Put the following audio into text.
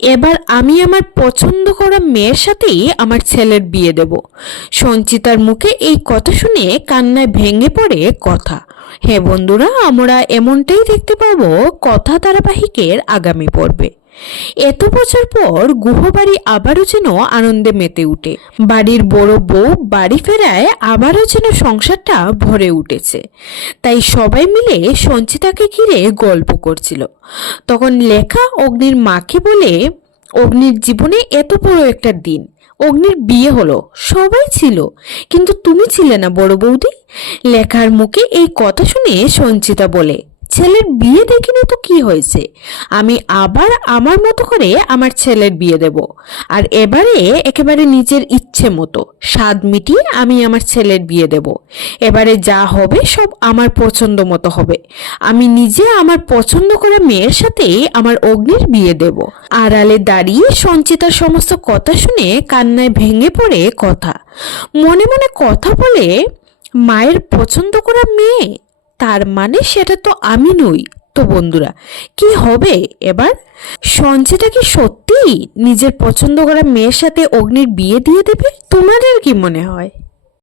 এবার আমি আমার পছন্দ করা মেয়ের সাথেই আমার ছেলের বিয়ে দেব। সঞ্চিতার মুখে এই কথা শুনে কান্নায় ভেঙে পড়ে কথা। হ্যাঁ বন্ধুরা, আমরা এমনটাই দেখতে পাবো কথা ধারাবাহিকের আগামী পর্বে। এত বছর পর গুহবাড়ি আবারও যেন আনন্দে মেতে উঠে। বাড়ির বড় বউ বাড়ি ফেরায় আবারও যেন সংসারটা ভরে উঠেছে। তাই সবাই মিলে সঞ্চিতাকে ঘিরে গল্প করছিল। তখন লেখা অগ্নির মাকে বলে, অগ্নির জীবনে এত বড় একটা দিন, অগ্নির বিয়ে হলো, সবাই ছিল, কিন্তু তুমি ছিলে না বড় বৌদি। লেখার মুখে এই কথা শুনে সঞ্চিতা বলে, ছেলের বিয়ে দেখিনি তো কি হয়েছে, আমি আবার আমার মতো করে আমার ছেলের বিয়ে দেব। আর এবারে একেবারে নিজের ইচ্ছে মতো স্বাদ মিটিয়ে আমি আমার ছেলের বিয়ে দেব। এবারে যা হবে সব আমার পছন্দ মতো হবে। আমি নিজে আমার পছন্দ করা মেয়ের সাথেই আমার অগ্নির বিয়ে দেব। আড়ালে দাঁড়িয়ে সঞ্চিতার সমস্ত কথা শুনে কান্নায় ভেঙে পড়ে কথা। মনে মনে কথা বলে, মায়ের পছন্দ করা মেয়ে, তার মানে সেটা তো আমি নই। তো বন্ধুরা, কি হবে এবার? সঞ্চিতা কি সত্যি নিজের পছন্দ করা মেয়ের সাথে অগ্নির বিয়ে দিয়ে দেবে? তোমাদের কি মনে হয়?